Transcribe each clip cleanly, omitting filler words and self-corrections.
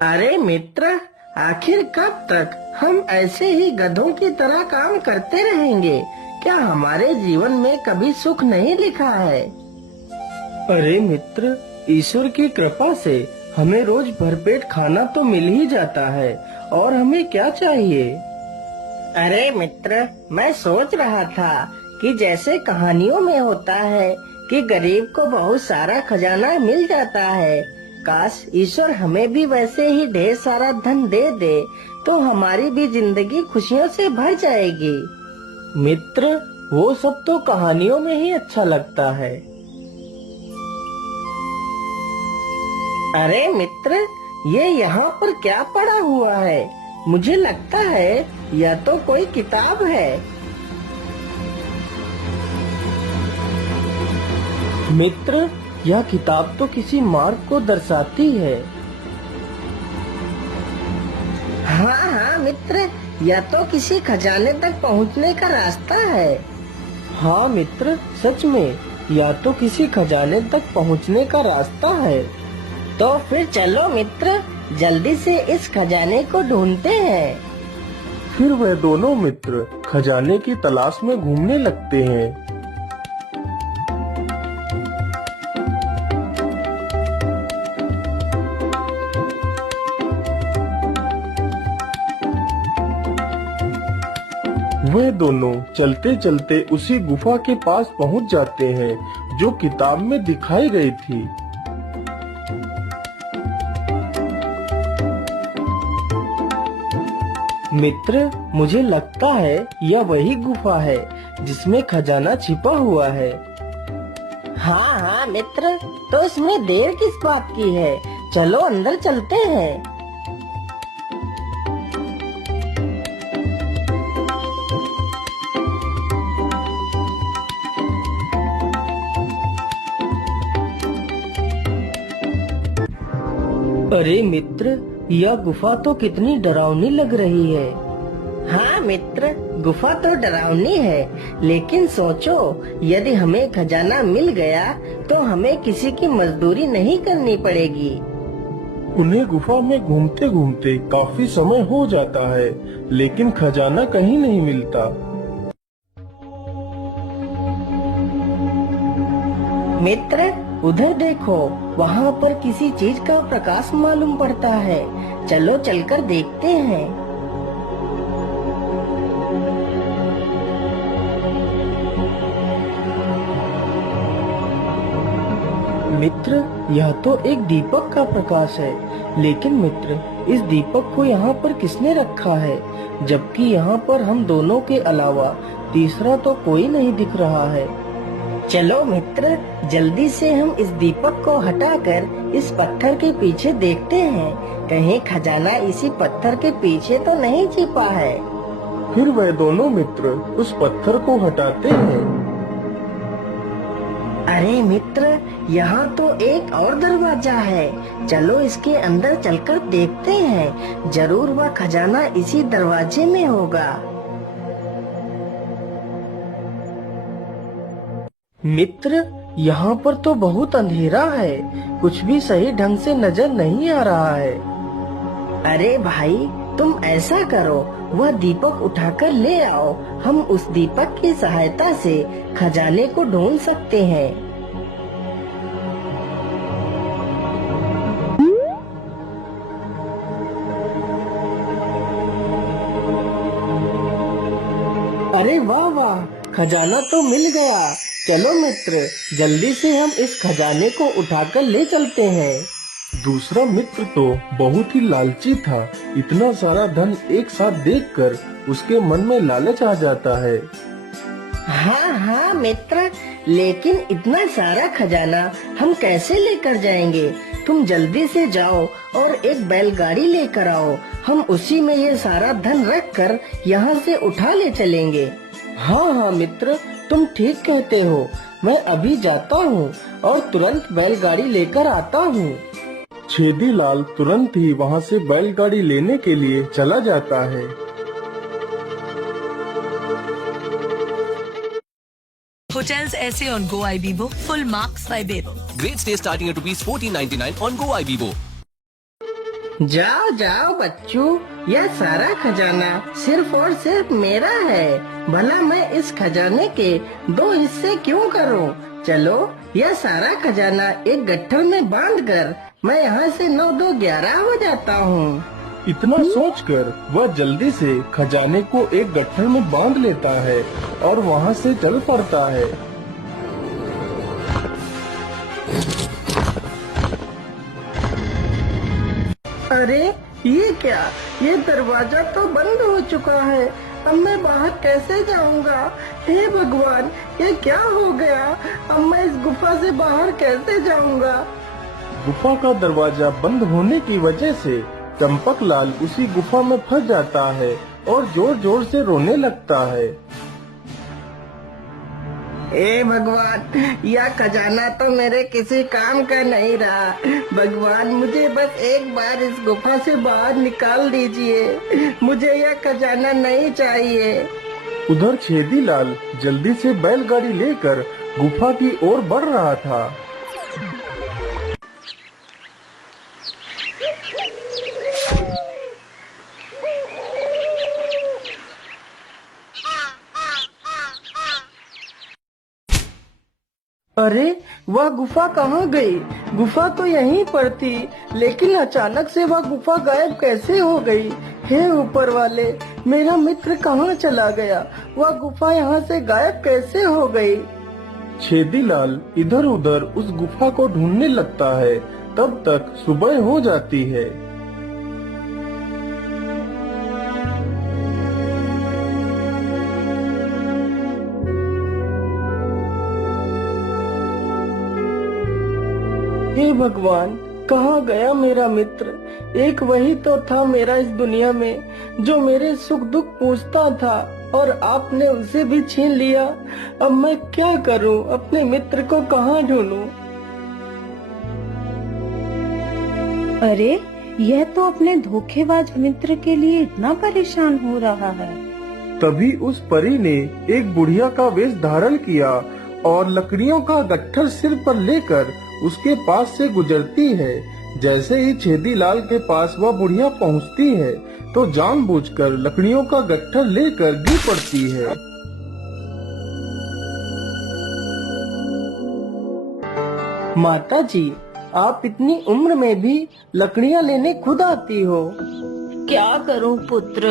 अरे मित्र, आखिर कब तक हम ऐसे ही गधों की तरह काम करते रहेंगे? क्या हमारे जीवन में कभी सुख नहीं लिखा है? अरे मित्र, ईश्वर की कृपा से हमें रोज भरपेट खाना तो मिल ही जाता है, और हमें क्या चाहिए? अरे मित्र, मैं सोच रहा था कि जैसे कहानियों में होता है कि गरीब को बहुत सारा खजाना मिल जाता है, काश ईश्वर हमें भी वैसे ही ढेर सारा धन दे दे तो हमारी भी जिंदगी खुशियों से भर जाएगी। मित्र, वो सब तो कहानियों में ही अच्छा लगता है। अरे मित्र, ये यहाँ पर क्या पड़ा हुआ है? मुझे लगता है यह तो कोई किताब है। मित्र, यह किताब तो किसी मार्ग को दर्शाती है। हाँ हाँ मित्र, यह तो किसी खजाने तक पहुँचने का रास्ता है। हाँ मित्र, सच में यह तो किसी खजाने तक पहुँचने का रास्ता है। तो फिर चलो मित्र, जल्दी से इस खजाने को ढूंढते हैं। फिर वह दोनों मित्र खजाने की तलाश में घूमने लगते हैं। वे दोनों चलते चलते उसी गुफा के पास पहुंच जाते हैं जो किताब में दिखाई गई थी। मित्र, मुझे लगता है यह वही गुफा है जिसमें खजाना छिपा हुआ है। हाँ हाँ मित्र, तो इसमें देर किस बात की है? चलो अंदर चलते हैं। अरे मित्र, यह गुफा तो कितनी डरावनी लग रही है। हाँ मित्र, गुफा तो डरावनी है, लेकिन सोचो यदि हमें खजाना मिल गया तो हमें किसी की मजदूरी नहीं करनी पड़ेगी। उन्हें गुफा में घूमते घूमते काफी समय हो जाता है, लेकिन खजाना कहीं नहीं मिलता। मित्र, उधर देखो, वहाँ पर किसी चीज का प्रकाश मालूम पड़ता है। चलो चलकर देखते हैं। मित्र, यह तो एक दीपक का प्रकाश है, लेकिन मित्र, इस दीपक को यहाँ पर किसने रखा है? जबकि यहाँ पर हम दोनों के अलावा तीसरा तो कोई नहीं दिख रहा है। चलो मित्र, जल्दी से हम इस दीपक को हटाकर इस पत्थर के पीछे देखते हैं, कहीं खजाना इसी पत्थर के पीछे तो नहीं छिपा है। फिर वह दोनों मित्र उस पत्थर को हटाते हैं। अरे मित्र, यहाँ तो एक और दरवाजा है। चलो इसके अंदर चलकर देखते हैं, जरूर वह खजाना इसी दरवाजे में होगा। मित्र, यहाँ पर तो बहुत अंधेरा है, कुछ भी सही ढंग से नजर नहीं आ रहा है। अरे भाई, तुम ऐसा करो, वह दीपक उठाकर ले आओ, हम उस दीपक की सहायता से खजाने को ढूंढ सकते हैं। अरे वाह वाह, खजाना तो मिल गया। चलो मित्र, जल्दी से हम इस खजाने को उठाकर ले चलते हैं। दूसरा मित्र तो बहुत ही लालची था। इतना सारा धन एक साथ देखकर उसके मन में लालच आ जाता है। हाँ हाँ मित्र, लेकिन इतना सारा खजाना हम कैसे लेकर जाएंगे? तुम जल्दी से जाओ और एक बैलगाड़ी लेकर आओ, हम उसी में ये सारा धन रखकर यहाँ से उठा ले चलेंगे। हाँ हाँ मित्र, तुम ठीक कहते हो। मैं अभी जाता हूँ और तुरंत बैलगाड़ी लेकर आता हूँ। छेदीलाल तुरंत ही वहाँ से बैलगाड़ी लेने के लिए चला जाता है। Hotels essay on Go Ibibo, full marks by Bebo. Great stay starting at ₹14.99 on Go Ibibo. जाओ जाओ बच्चों, यह सारा खजाना सिर्फ और सिर्फ मेरा है। भला मैं इस खजाने के 2 हिस्से क्यों करूं? चलो यह सारा खजाना एक गट्ठर में बांधकर मैं यहाँ से 9 2 11 हो जाता हूँ। इतना सोचकर वह जल्दी से खजाने को एक गट्ठर में बांध लेता है और वहाँ से चल पड़ता है। अरे ये क्या? ये दरवाजा तो बंद हो चुका है। अब मैं बाहर कैसे जाऊंगा? हे भगवान, ये क्या हो गया? अब मैं इस गुफा से बाहर कैसे जाऊंगा? गुफा का दरवाजा बंद होने की वजह से चंपकलाल उसी गुफा में फंस जाता है और जोर जोर से रोने लगता है। हे भगवान, यह खजाना तो मेरे किसी काम का नहीं रहा। भगवान, मुझे बस एक बार इस गुफा से बाहर निकाल दीजिए। मुझे यह खजाना नहीं चाहिए। उधर छेदीलाल जल्दी से बैलगाड़ी लेकर गुफा की ओर बढ़ रहा था। अरे वह गुफा कहाँ गई? गुफा तो यहीं पर थी, लेकिन अचानक से वह गुफा गायब कैसे हो गई? हे ऊपर वाले, मेरा मित्र कहाँ चला गया? वह गुफा यहाँ से गायब कैसे हो गई? छेदीलाल इधर उधर उस गुफा को ढूंढने लगता है। तब तक सुबह हो जाती है। हे भगवान, कहाँ गया मेरा मित्र? एक वही तो था मेरा इस दुनिया में, जो मेरे सुख दुख पूछता था, और आपने उसे भी छीन लिया। अब मैं क्या करूं? अपने मित्र को कहाँ ढूंढूं? अरे, यह तो अपने धोखेबाज मित्र के लिए इतना परेशान हो रहा है। तभी उस परी ने एक बुढ़िया का वेश धारण किया और लकड़ियों का गट्ठर सिर पर लेकर उसके पास से गुजरती है। जैसे ही छेदीलाल के पास वह बुढ़िया पहुंचती है तो जानबूझकर लकड़ियों का गट्ठर लेकर गिर पड़ती है। माता जी, आप इतनी उम्र में भी लकड़ियाँ लेने खुद आती हो। क्या करूं पुत्र,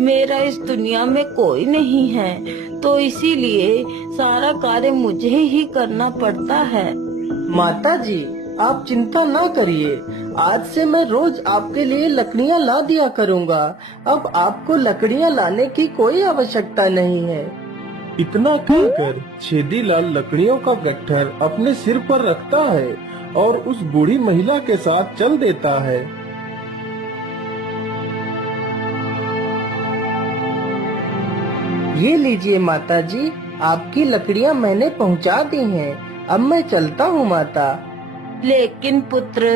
मेरा इस दुनिया में कोई नहीं है, तो इसीलिए सारा कार्य मुझे ही करना पड़ता है। माता जी, आप चिंता ना करिए। आज से मैं रोज आपके लिए लकड़ियाँ ला दिया करूँगा। अब आपको लकड़ियाँ लाने की कोई आवश्यकता नहीं है। इतना कहकर छेदीलाल लकड़ियों का गट्ठर अपने सिर पर रखता है और उस बूढ़ी महिला के साथ चल देता है। ये लीजिए माता जी, आपकी लकड़ियाँ मैंने पहुँचा दी हैं। अब मैं चलता हूँ माता। लेकिन पुत्र,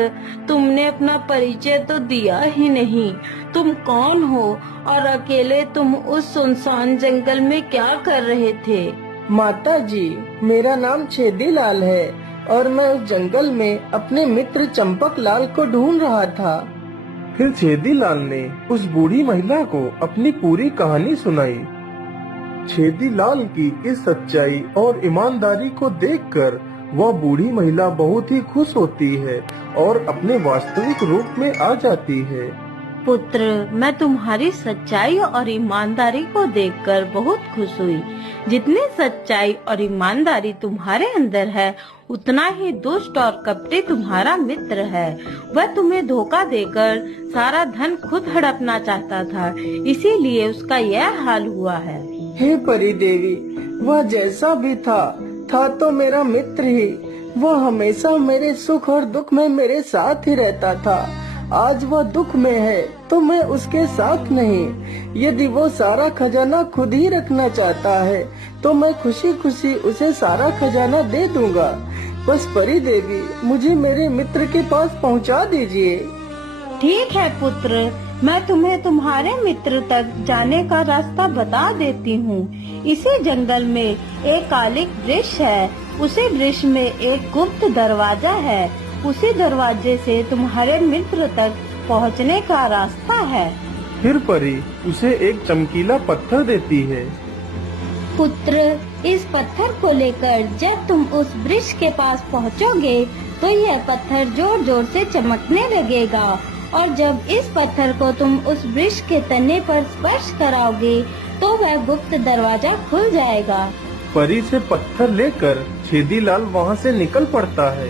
तुमने अपना परिचय तो दिया ही नहीं। तुम कौन हो और अकेले तुम उस सुनसान जंगल में क्या कर रहे थे? माता जी, मेरा नाम छेदीलाल है और मैं उस जंगल में अपने मित्र चंपकलाल को ढूंढ रहा था। फिर छेदीलाल ने उस बूढ़ी महिला को अपनी पूरी कहानी सुनाई। छेदीलाल की इस सच्चाई और ईमानदारी को देखकर वह बूढ़ी महिला बहुत ही खुश होती है और अपने वास्तविक रूप में आ जाती है। पुत्र, मैं तुम्हारी सच्चाई और ईमानदारी को देखकर बहुत खुश हुई। जितनी सच्चाई और ईमानदारी तुम्हारे अंदर है, उतना ही दुष्ट और कपटी तुम्हारा मित्र है। वह तुम्हें धोखा देकर सारा धन खुद हड़पना चाहता था, इसीलिए उसका यह हाल हुआ है। हे परी देवी, वह जैसा भी था तो मेरा मित्र ही। वह हमेशा मेरे सुख और दुख में मेरे साथ ही रहता था। आज वह दुख में है तो मैं उसके साथ नहीं। यदि वो सारा खजाना खुद ही रखना चाहता है तो मैं खुशी खुशी उसे सारा खजाना दे दूंगा। बस परी देवी, मुझे मेरे मित्र के पास पहुंचा दीजिए। ठीक है पुत्र, मैं तुम्हें तुम्हारे मित्र तक जाने का रास्ता बता देती हूँ। इसी जंगल में एक कालिक वृक्ष है। उसी वृक्ष में एक गुप्त दरवाजा है। उसी दरवाजे से तुम्हारे मित्र तक पहुंचने का रास्ता है। फिर परी उसे एक चमकीला पत्थर देती है। पुत्र, इस पत्थर को लेकर जब तुम उस वृक्ष के पास पहुंचोगे तो यह पत्थर जोर जोर से चमकने लगेगा और जब इस पत्थर को तुम उस वृक्ष के तने पर स्पर्श कराओगे तो वह गुप्त दरवाजा खुल जाएगा। परी से पत्थर लेकर छेदीलाल वहाँ से निकल पड़ता है।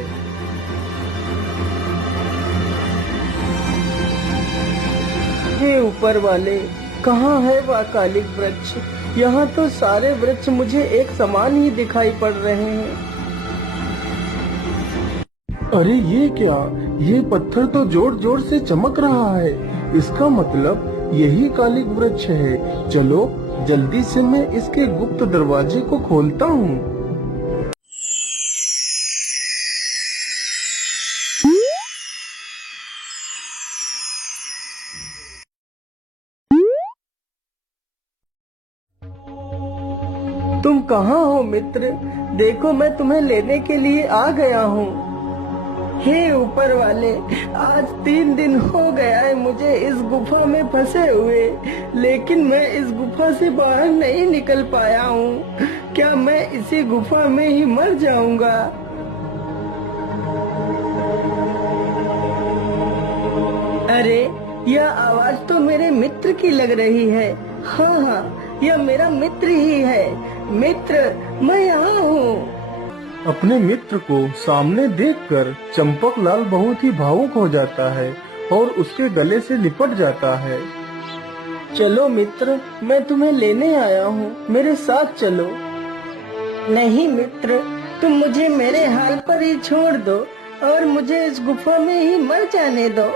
हे ऊपर वाले, कहाँ है वह कालिक वृक्ष? यहाँ तो सारे वृक्ष मुझे एक समान ही दिखाई पड़ रहे हैं। अरे ये क्या, ये पत्थर तो जोर जोर से चमक रहा है। इसका मतलब यही कालिक वृक्ष है। चलो जल्दी से मैं इसके गुप्त दरवाजे को खोलता हूँ। तुम कहाँ हो मित्र? देखो मैं तुम्हें लेने के लिए आ गया हूँ। हे ऊपर वाले, आज 3 दिन हो गया है मुझे इस गुफा में फंसे हुए, लेकिन मैं इस गुफा से बाहर नहीं निकल पाया हूँ। क्या मैं इसी गुफा में ही मर जाऊंगा? अरे यह आवाज तो मेरे मित्र की लग रही है। हाँ हाँ, यह मेरा मित्र ही है। मित्र, मैं यहाँ हूँ। अपने मित्र को सामने देखकर चंपकलाल बहुत ही भावुक हो जाता है और उसके गले से लिपट जाता है। चलो मित्र, मैं तुम्हें लेने आया हूँ, मेरे साथ चलो। नहीं मित्र, तुम मुझे मेरे हाल पर ही छोड़ दो और मुझे इस गुफा में ही मर जाने दो।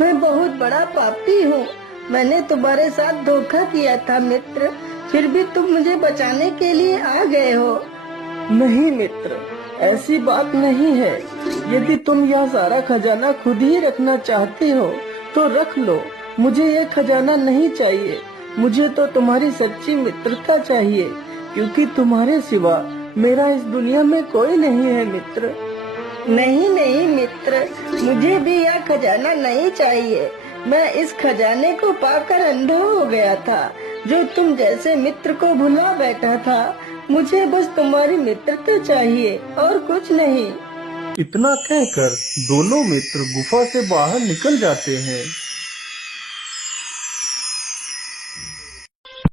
मैं बहुत बड़ा पापी हूँ। मैंने तुम्हारे साथ धोखा किया था मित्र, फिर भी तुम मुझे बचाने के लिए आ गए हो। नहीं मित्र, ऐसी बात नहीं है। यदि तुम यह सारा खजाना खुद ही रखना चाहते हो तो रख लो। मुझे ये खजाना नहीं चाहिए। मुझे तो तुम्हारी सच्ची मित्रता चाहिए, क्योंकि तुम्हारे सिवा मेरा इस दुनिया में कोई नहीं है मित्र। नहीं नहीं मित्र, मुझे भी यह खजाना नहीं चाहिए। मैं इस खजाने को पाकर अंधा हो गया था, जो तुम जैसे मित्र को भुला बैठा था। मुझे बस तुम्हारी मित्रता चाहिए और कुछ नहीं। इतना कहकर दोनों मित्र गुफा से बाहर निकल जाते हैं।